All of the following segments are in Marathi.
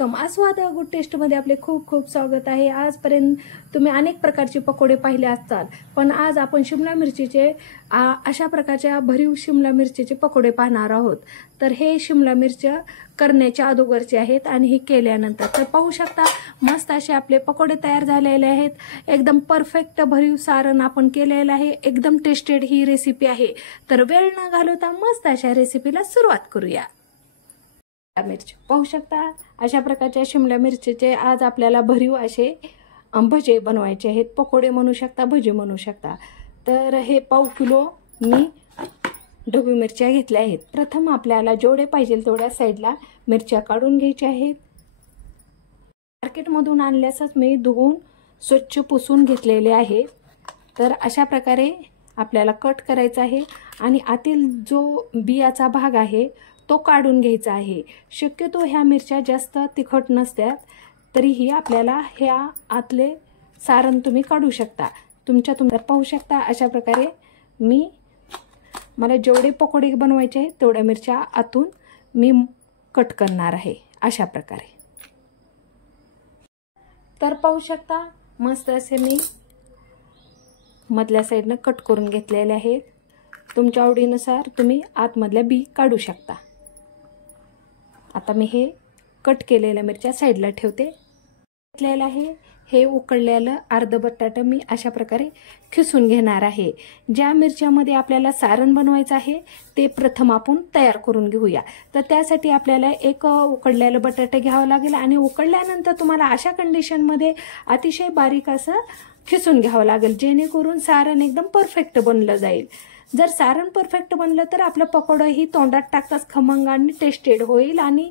वेलकम. आस्वाद गुड टेस्टमध्ये आपले खूप खूप स्वागत आहे. आजपर्यंत तुम्ही अनेक प्रकारचे पकोडे पाहिले असतात, पण आज आपण शिमला मिरचीचे अशा प्रकारच्या भरीव शिमला मिरचीचे पकोडे पाहणार आहोत. तर हे शिमला मिरच्या करण्याच्या अगोदरचे आहेत आणि हे केल्यानंतर तर पाहू शकता मस्त असे आपले पकोडे तयार झालेले आहेत. एकदम परफेक्ट भरीव सारण आपण केलेलं आहे. एकदम टेस्टेड ही रेसिपी आहे. तर वेळ न घालवता मस्त अशा रेसिपीला सुरुवात करूया. मिरची पाहू शकता अशा प्रकारच्या शिमला मिरचीचे आज आपल्याला भरीव असे भजे बनवायचे आहेत. पकोडे म्हणू शकता, भजे म्हणू शकता. तर हे पाव किलो मी ढोबळी मिरच्या घेतल्या आहेत. प्रथम आपल्याला जेवढे पाहिजे तेवढ्या साईडला मिरच्या काढून घ्यायच्या आहेत. मार्केटमधून आणल्यासच मी धुवून स्वच्छ पुसून घेतलेले आहे. तर अशा प्रकारे आपल्याला कट करायचा आहे आणि आतील जो बियाचा भाग आहे तो काढून घ्यायचा आहे. शक्यतो ह्या मिरच्या जास्त तिखट नसतात, तरीही आपल्याला ह्या आतले सारण तुम्ही काढू शकता. तुमच्या पाहू शकता अशा प्रकारे मला जेवढे पकोडे बनवायचे आहेत तेवढ्या मिरच्या आतून मी कट करणार आहे अशा प्रकारे. तर पाहू शकता मस्त असे मी मधल्या साईडनं कट करून घेतलेले आहेत. तुमच्या आवडीनुसार तुम्ही आतमधल्या बी काढू शकता. आता मी हे कट केलेल्या मिरच्या साईडला ठेवते. घेतलेलं आहे हे उकळलेलं अर्ध बटाटा मी अशा प्रकारे खिसून घेणार आहे. ज्या मिरच्यामध्ये आपल्याला सारण बनवायचं आहे ते प्रथम आपण तयार करून घेऊया. तर त्यासाठी आपल्याला एक उकळलेलं बटाटा घ्यावं लागेल आणि उकळल्यानंतर तुम्हाला अशा कंडिशनमध्ये अतिशय बारीक असं खिसून घ्यावं लागेल, जेणेकरून सारण एकदम परफेक्ट बनलं जाईल. जर सारण परफेक्ट बनलं तर आपलं पकोडंही तोंडात टाकताच खमंग आणि टेस्टेड होईल आणि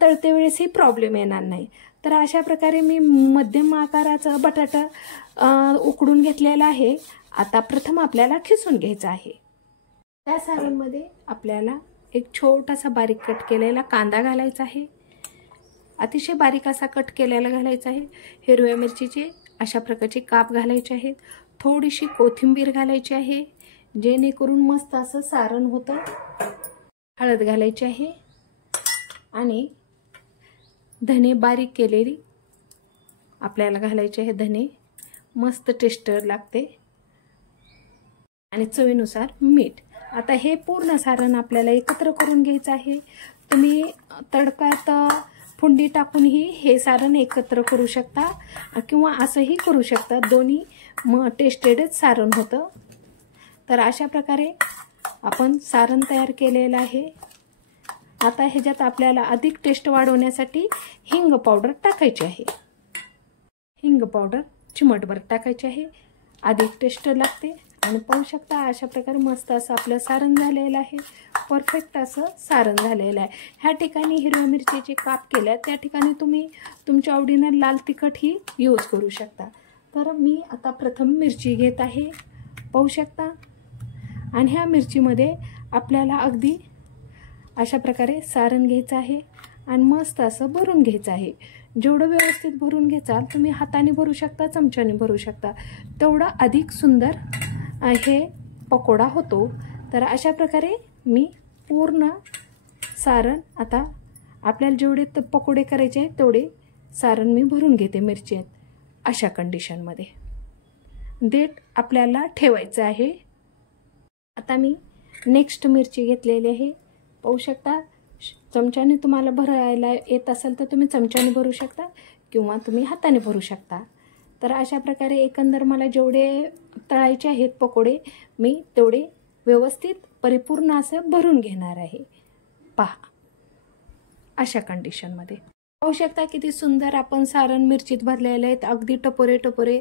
तळते वेळेसही प्रॉब्लेम येणार नाही. तर अशा प्रकारे मी मध्यम आकाराचा बटाटा उकडून घेतलेला आहे. आता प्रथम आपल्याला खिसून घ्यायचं आहे. त्या सारणमध्ये आपल्याला एक छोटासा बारीक कट केलेला कांदा घालायचा आहे. अतिशय बारीक असा कट केलेला घालायचा आहे. हिरव्या मिरचीचे अशा प्रकारचे काप घालायचे आहेत. थोडीशी कोथिंबीर घालायची आहे, जेणेकरून मस्त असं सारण होतं. हळद घालायची आहे आणि धने बारीक केलेली आपल्याला घालायचे आहे. धने मस्त टेस्ट लागते आणि चवीनुसार मीठ. आता हे पूर्ण सारण आपल्याला एकत्र करून घ्यायचं आहे. तुम्ही तडकात फुंडी टाकूनही हे सारण एकत्र करू शकता किंवा असंही करू शकता. दोन्ही टेस्टेडच सारण होतं. तर अशा प्रकारे आपण सारण तयार केलेलं आहे. आता ह्याच्यात आपल्याला अधिक टेस्ट वाढवण्यासाठी हिंग पावडर टाकायची आहे. हिंग पावडर चिमटभर टाकायची आहे, अधिक टेस्ट लागते. आणि पाहू शकता अशा प्रकारे मस्त असं आपलं सारण झालेलं आहे. परफेक्ट असं सारण झालेलं आहे. ह्या ठिकाणी हिरव्या मिरचीचे काप केल्या, त्या ठिकाणी तुम्ही तुमच्या आवडीनं लाल तिखटही यूज करू शकता. तर मी आता प्रथम मिरची घेत आहे, पाहू शकता. आणि ह्या मिरचीमध्ये आपल्याला अगदी अशा प्रकारे सारण घ्यायचं आहे आणि मस्त असं भरून घ्यायचं आहे. जेवढं व्यवस्थित भरून घ्याल तुम्ही हाताने भरू शकता, चमच्याने भरू शकता, तेवढं अधिक सुंदर हे पकोडा होतो. तर अशा प्रकारे मी पूर्ण सारण आता आपल्याला जेवढे पकोडे करायचे आहेत तेवढे सारण मी भरून घेते मिरची अशा कंडिशनमध्ये. देठ आपल्याला ठेवायचं आहे. आता मी नेक्स्ट मिरची घेतलेली आहे, पाहू शकता. चमच्याने तुम्हाला भरायला येत असेल तर तुम्ही चमच्याने भरू शकता किंवा तुम्ही हाताने भरू शकता. तर अशा प्रकारे एकंदर मला जेवढे तळायचे आहेत पकोडे मी तेवढे व्यवस्थित परिपूर्ण असं भरून घेणार आहे. पहा अशा कंडिशनमध्ये पाहू शकता किती सुंदर आपण सारण मिरचीत भरलेले आहेत. अगदी टपोरे टपोरे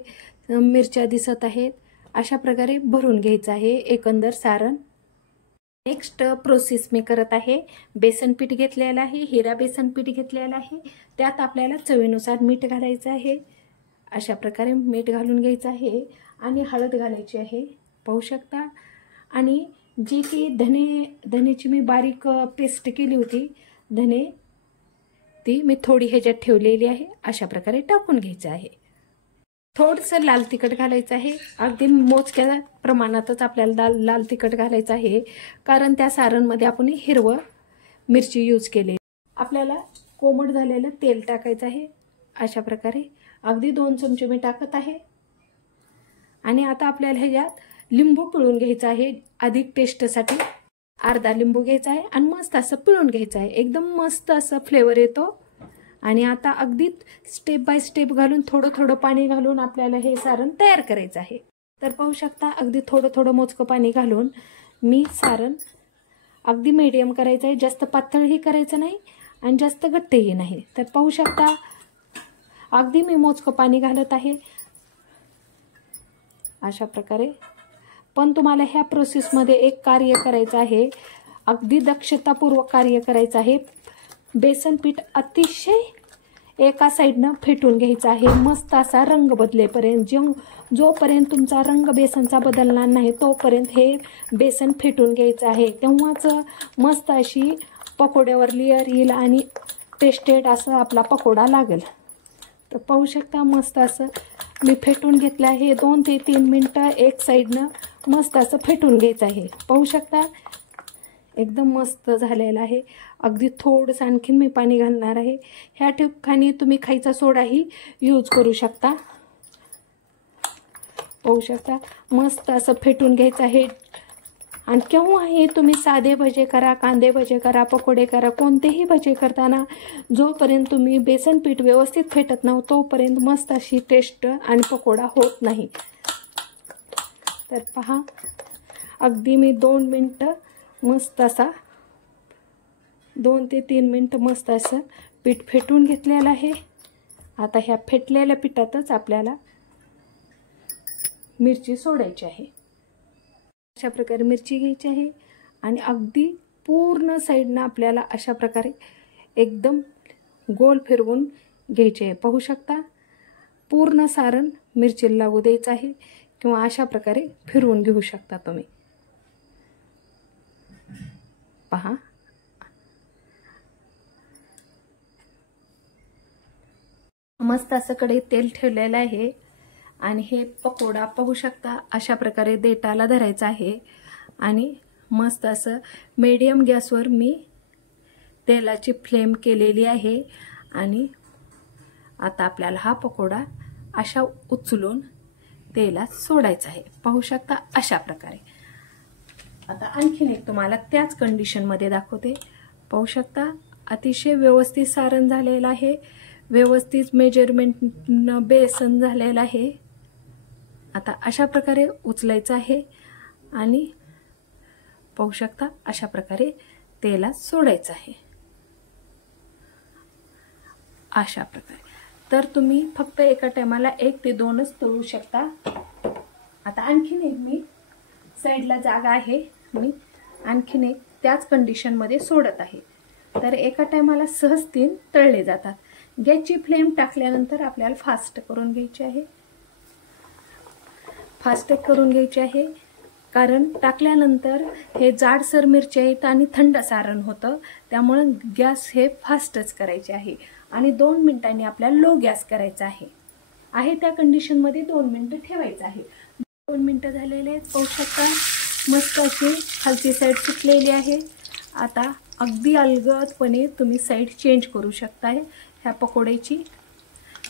मिरच्या दिसत आहेत. अशा प्रकारे भरून घ्यायचं आहे एकंदर सारण. नेक्स्ट प्रोसेस मी करत आहे. बेसन पीठ घेतलेलं आहे, हिरा बेसन पीठ घेतलेलं आहे. त्यात आपल्याला चवीनुसार मीठ घालायचं आहे. अशा प्रकारे मीठ घालून घ्यायचं आहे आणि हळद घालायची आहे, पाहू शकता. आणि जी की धनेची मी बारीक पेस्ट केली होती, धने ती मी थोडी ह्याच्यात ठेवलेली आहे. अशा प्रकारे टाकून घ्यायचं आहे. थोडंसं लाल तिखट घालायचं आहे. अगदी मोजक्या प्रमाणातच आपल्याला लाल तिखट घालायचं आहे, कारण त्या सारणमध्ये आपण हिरवं मिरची यूज केली. आपल्याला कोमट झालेलं तेल टाकायचं आहे. अशा प्रकारे अगदी 2 चमचे मी टाकत आहे. आणि आता आपल्याला ह्याच्यात लिंबू पिळून घ्यायचं आहे अधिक टेस्टसाठी. अर्धा लिंबू घ्यायचा आहे आणि मस्त असं पिळून घ्यायचं आहे. एकदम मस्त असं फ्लेवर येतो. आणि आता अगदी स्टेप बाय स्टेप घालून थोडं थोडं पाणी घालून आपल्याला हे सारण तयार करायचं आहे. तर पाहू शकता अगदी थोडं थोडं मोजकं पाणी घालून मी सारण अगदी मीडियम करायचं आहे. जास्त पातळही करायचं नाही आणि जास्त घट्टही नाही. तर पाहू शकता अगदी मी मोजकं पाणी घालत आहे अशा प्रकारे. पण तुम्हाला ह्या प्रोसेसमध्ये एक कार्य करायचं आहे, अगदी दक्षतापूर्वक कार्य करायचं आहे. बेसन पीठ अतिशय एका साईडनं फेटून घ्यायचं आहे मस्त असा रंग बदलेपर्यंत. जोपर्यंत तुमचा रंग बेसनचा बदलणार नाही तोपर्यंत हे बेसन फेटून घ्यायचं आहे. तेव्हाच मस्त अशी पकोड्यावर लेअर येईल आणि टेस्टेड असं आपला पकोडा लागेल. तर पाहू शकता मस्त असं मी फेटून घेतलं आहे. 2 ते 3 मिनटं एक साईडनं मस्त असं फेटून घ्यायचं आहे. पाहू शकता एकदम मस्त झालेलं आहे. अगदी थोडंसं आणखीन मी पाणी घालणार आहे. ह्या ठिकाणी तुम्ही खायचा सोडाही यूज करू शकता. पाहू शकता मस्त असं फेटून घ्यायचं आहे. आणि केव्हाही तुम्ही साधे भजे करा, कांदे भजे करा, पकोडे करा, कोणतेही भजे करताना जोपर्यंत तुम्ही बेसन पीठ व्यवस्थित फेटत नाही तोपर्यंत मस्त अशी टेस्ट आणि पकोडा होत नाही. तर पहा अगदी मी 2 मिनटं मस्त असा 2 ते 3 मिनटं मस्त असं पीठ फेटून घेतलेलं आहे. आता ह्या फेटलेल्या पिठातच आपल्याला मिरची सोडायची आहे. अशा प्रकारे मिरची घ्यायची आहे आणि अगदी पूर्ण साईडनं आपल्याला अशा प्रकारे एकदम गोल फिरवून घ्यायचे आहे. पाहू शकता पूर्ण सारण मिरचीला लागू द्यायचं आहे किंवा अशा प्रकारे फिरवून घेऊ शकता तुम्ही. पहा मस्त असं कढईत तेल ठेवलेलं आहे आणि हे पकोडा पाहू शकता अशा प्रकारे देठाला धरायचा आहे आणि मस्त असं मीडियम गॅसवर मी तेलाची फ्लेम केलेली आहे. आणि आता आपल्याला हा पकोडा अशा उचलून तेलात सोडायचा आहे. पाहू शकता अशा प्रकारे. आता आणखीन एक तुम्हाला त्याच कंडिशनमध्ये दाखवते. पाहू शकता अतिशय व्यवस्थित सारण झालेलं आहे, व्यवस्थित मेजरमेंटनं बेसन झालेलं आहे. आता अशा प्रकारे उचलायचं आहे आणि पाहू शकता अशा प्रकारे तेलात सोडायचं आहे अशा प्रकारे. तर तुम्ही फक्त एका टायमाला 1 ते 2च तळू शकता. आता आणखीन एक मी साईडला जागा आहे, मी आणखीन एक त्याच कंडिशनमध्ये सोडत आहे. तर एका टायमाला सहज 3 तळले जातात. गॅसची फ्लेम टाकल्यानंतर आपल्याला फास्ट करून घ्यायची आहे. फास्ट करून घ्यायची आहे कारण टाकल्यानंतर हे जाडसर मिरची आहेत आणि थंड सारण होतं, त्यामुळे गॅस हे फास्टच करायचे आहे. आणि 2 मिनिटांनी आपल्याला लो गॅस करायचा आहे त्या कंडिशनमध्ये 2 मिनिटं ठेवायचं आहे. 2 मिनिटं झालेले आहेत. पाहू शकता मस्त अशी खालची साईड सुटलेली आहे. आता अगदी अलगदपणे तुम्ही साईड चेंज करू शकता ह्या पकोड्याची.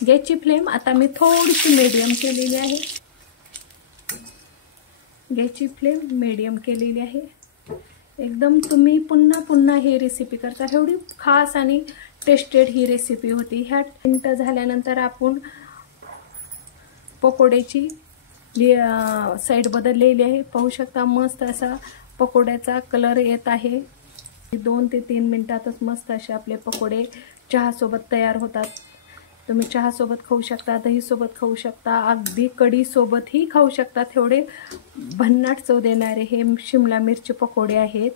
गॅसची फ्लेम आता मी थोडीशी मीडियम केलेली आहे. गॅसची फ्लेम मीडियम केलेली आहे. एकदम तुम्ही पुन्हा पुन्हा ही रेसिपी करता, एवढी खास आणि टेस्टेड ही रेसिपी होती. ह्या मिनिटं झाल्यानंतर आपण पकोड्याची साईड बदललेली आहे. पाहू शकता मस्त असा पकोड्याचा कलर येत आहे. 2 ते 3 मिनिटातच मस्त असे आपले पकोडे चहासोबत तयार होतात. तुम्ही चहासोबत खाऊ शकता, दहीसोबत खाऊ शकता, अगदी कढीसोबतही खाऊ शकता. एवढे भन्नाट चव देणारे हे शिमला मिरची पकोडे आहेत.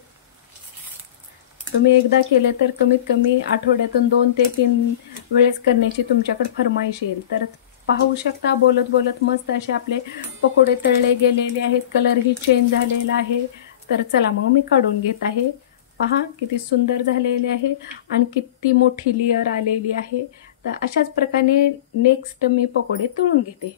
तुम्ही एकदा केले तर कमीत कमी आठवड्यातून 2 ते 3 वेळेस करण्याची तुमच्याकडे फरमाईश येईल. तर पाहू शकता बोलत बोलत मस्त असे आपले पकोडे तळले गेलेले आहेत. कलरही चेंज झालेला आहे. तर चला मग मी काढून घेत आहे. पहा किती सुंदर झालेले आहे आणि किती मोठी लेयर आलेली आहे. तर अशाच प्रकारे नेक्स्ट मी पकोडे तळून घेते.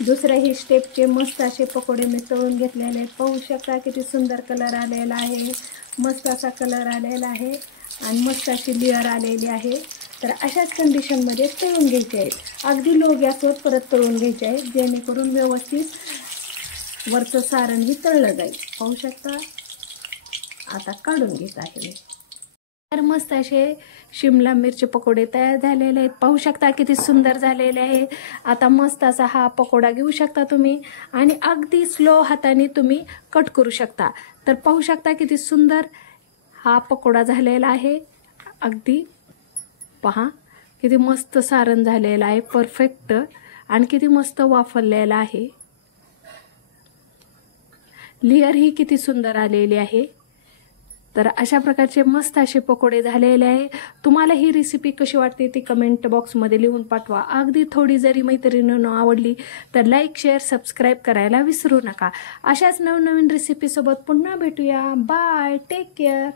दुसऱ्याही स्टेपचे मस्त असे पकोडे मी तळून घेतलेले आहेत. पाहू शकता किती सुंदर कलर आलेला आहे, मस्त असा कलर आलेला आहे. आणि मस्त अशी लेअर आलेली आहे. तर अशाच कंडिशनमध्ये तळून घ्यायचे आहेत. अगदी लो गॅसवर परत तळून घ्यायचे आहेत, जेणेकरून व्यवस्थित वरचं सारणही तळलं जाईल. पाहू शकता. आता काढून घेत आहे मी. तर मस्त असे शिमला मिरची पकोडे तयार झालेले आहेत. पाहू शकता किती सुंदर झालेले आहे. आता मस्त असा हा पकोडा घेऊ शकता तुम्ही आणि अगदी स्लो हाताने तुम्ही कट करू शकता. तर पाहू शकता किती सुंदर हा पकोडा झालेला आहे. अगदी पहा किती मस्त सारण झालेलं आहे, परफेक्ट, आणि किती मस्त वाफरलेला आहे. लेअर ही किती सुंदर आलेली आहे. तर अशा प्रकारचे मस्त असे पकोडे झालेले आहे. तुम्हाला ही रेसिपी कशी वाटते ती कमेंट बॉक्समध्ये लिहून पाठवा. अगदी थोडी जरी मैत्रिणींना आवडली तर लाईक, शेअर, सबस्क्राईब करायला विसरू नका. अशाच नवनवीन रेसिपीसोबत पुन्हा भेटूया. Bye, take care.